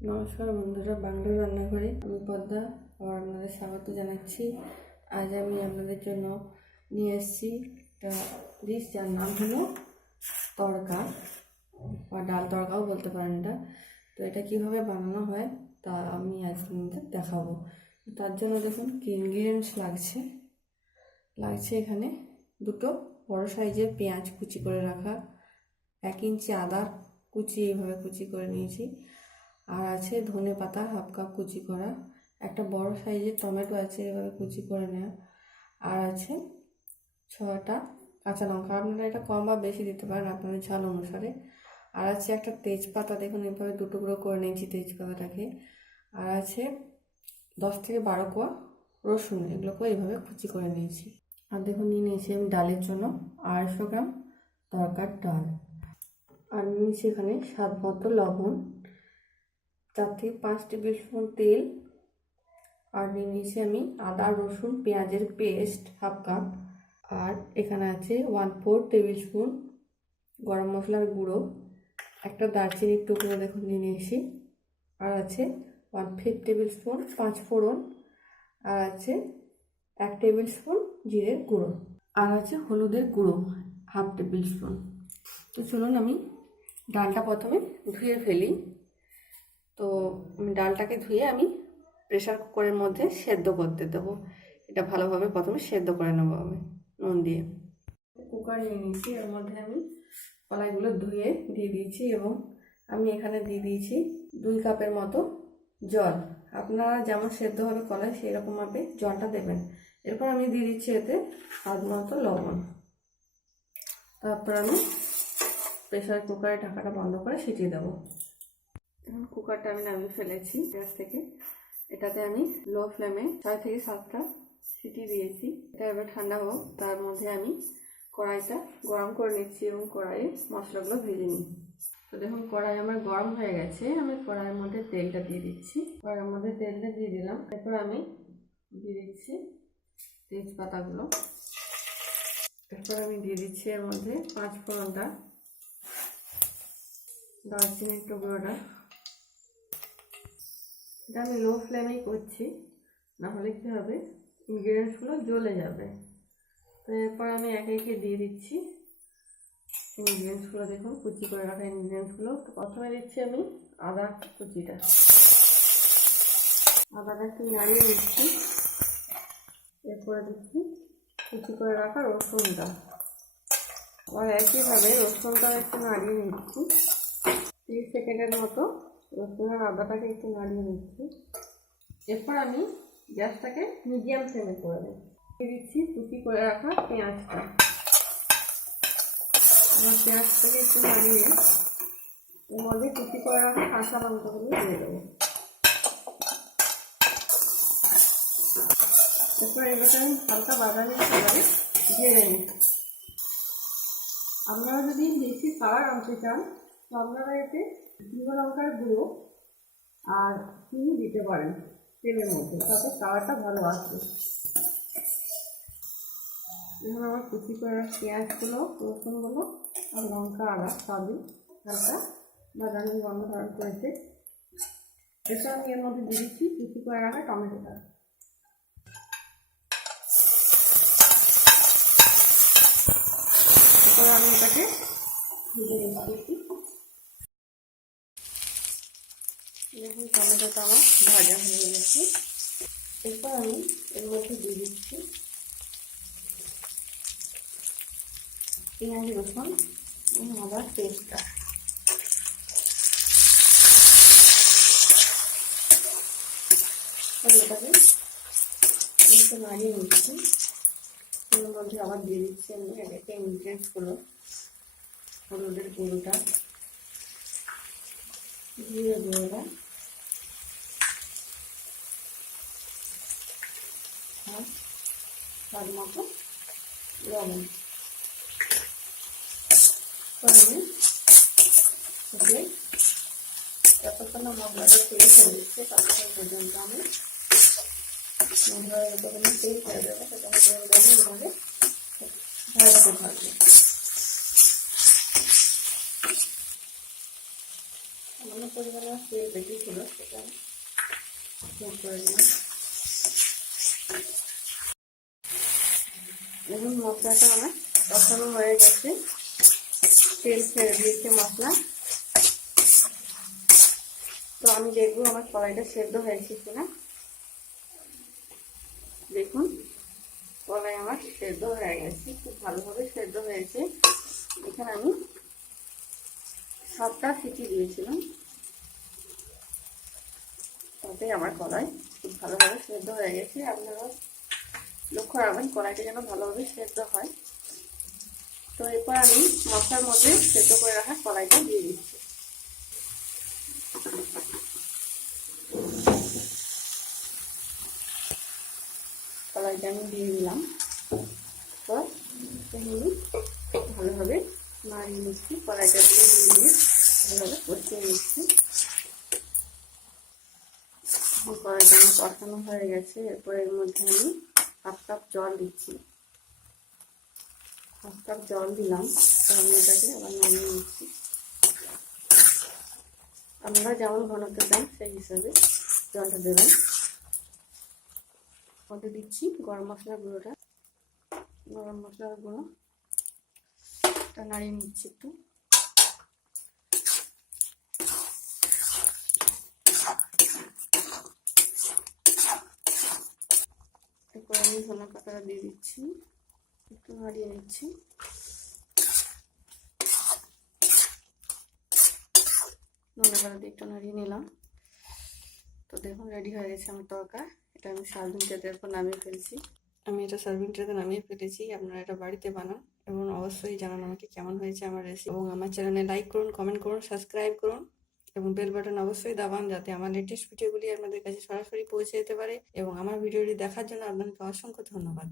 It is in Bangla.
নমস্কার বন্ধুরা, বাংলা রান্নাঘরে আমি পদ্মা আবার আপনাদের স্বাগত জানাচ্ছি। আজ আমি আপনাদের জন্য নিয়ে এসেছি একটা ডিশ যার নাম হলো তড়কা বা ডাল তড়কাও বলতে পারেন এটা। তো এটা কীভাবে বানানো হয় তা আমি আজ আপনাদের দেখাবো। তার জন্য দেখুন কি ইনগ্রিডিয়েন্টস লাগছে এখানে দুটো বড় সাইজের পেঁয়াজ কুচি করে রাখা, 1 ইঞ্চি আদা কুচি এইভাবে কুচি করে নিয়েছি, আর আছে ধনে পাতা হাফ কাপ কুচি করা, একটা বড় সাইজের টমেটো আছে এভাবে কুচি করে নেওয়া, আর আছে 6টা কাঁচা লঙ্কা। আপনারা এটা কম বা বেশি দিতে পারেন আপনাদের ঝাল অনুসারে। আর আছে একটা তেজপাতা, দেখুন এভাবে 2 টুকরো করে নিয়েছি তেজপাতাটাকে। আর আছে 10 থেকে 12 কোয়া রসুন, এগুলোকেও এইভাবে কুচি করে নিয়েছি। আর দেখুন নিয়ে নিয়েছি আমি ডালের জন্য 250 গ্রাম তরকার ডাল, আর নিয়েছি এখানে স্বাদ মতো লবণ, 4 থেকে 5 টেবিল স্পুন তেল, আর নিয়ে নিয়েছি আমি আদা রসুন পেঁয়াজের পেস্ট হাফ কাপ, আর এখানে আছে 1/4 টেবিল স্পুন গরম মশলার গুঁড়ো, একটা দারচিনির টুকরো দেখুন নিয়ে নিয়েছি, আর আছে 1/5 টেবিল স্পুন 5 ফোড়ন, আর আছে 1 টেবিল স্পুন জিরের গুঁড়ো, আর আছে হলুদের গুঁড়ো হাফ টেবিল স্পুন। তো চলুন আমি ডালটা প্রথমে ধুয়ে ফেলি। তো ডালটাকে ধুয়ে আমি প্রেসার কুকারের মধ্যে সেদ্ধ করতে দেবো। এটা ভালোভাবে প্রথমে সেদ্ধ করে নেবো আমি নুন দিয়ে। কুকার নিয়ে নিয়েছি, এর মধ্যে আমি কলাইগুলো ধুয়ে দিয়ে দিয়েছি এবং আমি এখানে দিয়ে দিয়েছি 2 কাপের মতো জল। আপনারা যেমন সেদ্ধ হবে কলাই সেই রকম মাপে জলটা দেবেন। এরপর আমি দিয়ে দিচ্ছি এতে স্বাদ মতো লবণ। তারপর আমি প্রেসার কুকারের ঢাকাটা বন্ধ করে সিটি দেবো। এখন কুকারটা আমি নামিয়ে ফেলেছি গ্যাস থেকে। এটাতে আমি লো ফ্লেমে 6 থেকে 7টা সিটি দিয়েছি। এটা এবার ঠান্ডা হোক, তার মধ্যে আমি কড়াইটা গরম করে নিচ্ছি এবং কড়াইয়ে মশলাগুলো ভেজে নিই। তো দেখুন কড়াই আমার গরম হয়ে গেছে, আমি কড়াইয়ের মধ্যে তেলটা দিয়ে দিচ্ছি। কড়াইয়ের মধ্যে তেলটা দিয়ে দিলাম। এরপর আমি দিয়ে দিচ্ছি তেজপাতাগুলো। এরপর আমি দিয়ে দিচ্ছি এর মধ্যে 5 ফোড়নটা, দারচিনির টুকরোটা। এটা আমি লো ফ্লেমেই করছি, না হলে কী হবে ইনগ্রিডিয়েন্টসগুলো জ্বলে যাবে। তো এরপর আমি একে একে দিয়ে দিচ্ছি ইনগ্রিডিয়েন্টসগুলো। দেখুন কুচি করে রাখা ইনগ্রিডিয়েন্টসগুলো। তো প্রথমে দিচ্ছি আমি আদা কুচিটা, আদাটা একটু নাড়িয়ে দিচ্ছি। এরপরে দিচ্ছি কুচি করে রাখা রসুনটা, আবার একইভাবে রসুনটা একটু নাড়িয়ে নিচ্ছি। 30 সেকেন্ডের মতো রসুন আর আদাটাকে একটু নাড়িয়ে নিচ্ছি। এরপর আমি গ্যাসটাকে মিডিয়াম ফ্লেমে করে দিয়ে দিচ্ছি কুচি করে রাখা পেঁয়াজটা। আমার পেঁয়াজটাকে একটু নাড়িয়ে এর মধ্যে কুচি করে রাখা কাঁচা লঙ্কাগুলো দিয়ে দেবো। এরপর এটাকে আমি হালকা বাদামি কালারে ভেজে নিই। আপনারা যদি বেশি কালার আনতে চান তো আপনারা এতে শুকনো লঙ্কার গুঁড়ো আর চিনি দিতে পারেন তেলের মধ্যে, তাতে কালারটা ভালো আসবে। এখন আমার কুচি করে পেঁয়াজগুলো রসুনগুলো আর লঙ্কা আদা সবই হালকা বাদামি গন্ধ ধারণ করেছে। এরপর আমি এর মধ্যে দিয়ে দিচ্ছি কুচি করে রাখা টমেটোটা। এরপর আমি এটাকে ভেজে নিচ্ছি। দেখুন টমেটোটা আমার ভাজা হয়ে গেছে। এরপর আমি এর মধ্যে দিয়ে দিচ্ছি পেঁয়াজ রসুন আদার পেস্টটা। এটাকে একটু নাড়িয়ে নিচ্ছি। এর মধ্যে আবার দিয়ে দিচ্ছি আমি একটা ইনগ্রিডিয়েন্টসগুলো, হলুদের গুঁড়োটা, জিরে গুঁড়োটা, আর স্বাদ মতো লবণ। আমি ওকে যতক্ষণ না মশলাটা তেল ছেড়ে দিচ্ছে ততক্ষণ পর্যন্ত আমি মশলার যতক্ষণ তেল ছেড়ে দেবো ততক্ষণ পর্যন্ত এভাবে ভাজতে থাকবো। পরিমাণে তেল বেশি ছিল সেটা যোগ করে দিলাম। এখন মশলাটা আমার কষানো হয়ে গেছে, তেল ছেড়ে দিয়েছে মশলা। তো আমি দেখবো আমার কড়াইটা সেদ্ধ হয়েছে কিনা। দেখুন কড়াই আমার সেদ্ধ হয়ে গেছে, খুব ভালোভাবে সেদ্ধ হয়েছে। এখানে আমি 7টা সিটি দিয়েছিলাম, তাতে আমার কড়াই খুব ভালোভাবে সেদ্ধ হয়ে গেছে। আপনারা লক্ষ্য রাখবেন কড়াইটা যেন ভালোভাবে সেদ্ধ হয়। তো এরপর আমি মশলার মধ্যে সেদ্ধ করে রাখা কড়াইটা দিয়ে দিচ্ছি। কড়াইটা আমি দিয়ে দিলাম। তো ভালোভাবে নাড়িয়ে নিচ্ছি, কড়াইটা দিয়ে ভালোভাবে কষিয়ে নিচ্ছি। কড়াইটা আমার কষানো হয়ে গেছে। এরপর এর মধ্যে আমি 1/2 কাপ জল দিচ্ছি। 1/2 কাপ জল দিলাম। তো আমি এটাকে আবার নামিয়ে নিচ্ছি। আপনারা যেমন ঘনত্ব চান সেই হিসাবে জলটা দেবেন। মধ্যে দিচ্ছি গরম মশলার গুঁড়োটা। গরম মশলার গুঁড়ো নাড়িয়ে নিচ্ছি একটু। এরপর আমি ধনে পাতাটা দিয়ে দিচ্ছি, একটু নাড়িয়ে নিচ্ছি। ধনে পাতা দিয়ে একটু নাড়িয়ে নিলাম। তো দেখুন রেডি হয়ে গেছে আমার তরকা। এটা আমি সার্ভিং ট্রেতে এরপর নামিয়ে ফেলছি। আমি এটা সার্ভিং ট্রেতে নামিয়ে ফেলেছি। আপনারা এটা বাড়িতে বানান এবং অবশ্যই জানান আমাকে কেমন হয়েছে আমার রেসিপি। এবং আমার চ্যানেলে লাইক করুন, কমেন্ট করুন, সাবস্ক্রাইব করুন এবং বেল বাটন অবশ্যই দাবান, যাতে আমার লেটেস্ট ভিডিওগুলি আপনাদের কাছে সরাসরি পৌঁছে যেতে পারে। এবং আমার ভিডিওটি দেখার জন্য আপনাকে অসংখ্য ধন্যবাদ।